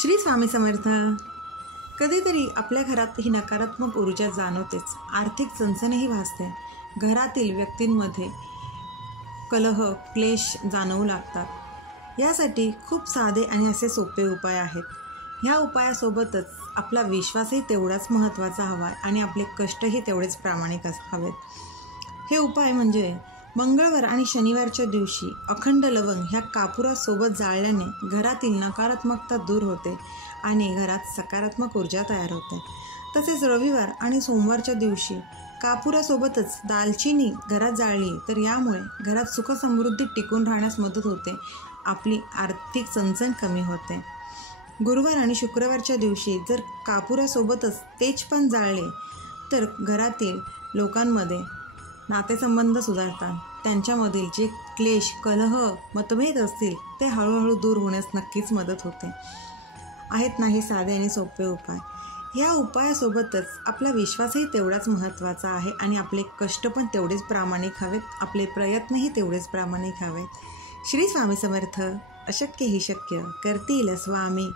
श्री स्वामी समर्थ. कधीतरी आपल्या घरात ही नकारात्मक ऊर्जा जाणवतेच. आर्थिक चणचणही भासते. घरातील व्यक्तींमध्ये कलह क्लेश जाणवू लागतात. यासाठी खूप साधे आणि असे सोपे उपाय आहेत. ह्या उपायासोबतच आपला विश्वासही तेवढाच महत्त्वाचा हवा आणि आपले कष्टही तेवढेच प्रामाणिक हवेत. हे उपाय म्हणजे मंगळवार आणि शनिवारच्या दिवशी अखंड लवंग ह्या कापुरासोबत जाळल्याने घरातील नकारात्मकता दूर होते आणि घरात सकारात्मक ऊर्जा तयार होते. तसेच रविवार आणि सोमवारच्या दिवशी कापुरासोबतच दालचिनी घरात जाळली तर यामुळे घरात सुखसमृद्धी टिकून राहण्यास मदत होते. आपली आर्थिक चणचण कमी होते. गुरुवार आणि शुक्रवारच्या दिवशी जर कापुरासोबतच तेजपान जाळले तर घरातील लोकांमध्ये नातेसंबंध सुधारतात. त्यांच्यामधील जे क्लेश कलह मतभेद असतील ते हळूहळू दूर होण्यास नक्कीच मदत होते. आहेत नाही साधे आणि सोपे उपाय. या उपायासोबतच आपला विश्वासही तेवढाच महत्त्वाचा आहे आणि आपले कष्ट पण तेवढेच प्रामाणिक हवेत. आपले प्रयत्नही तेवढेच प्रामाणिक हवेत. श्री स्वामी समर्थ. अशक्य ही शक्य करतील स्वामी.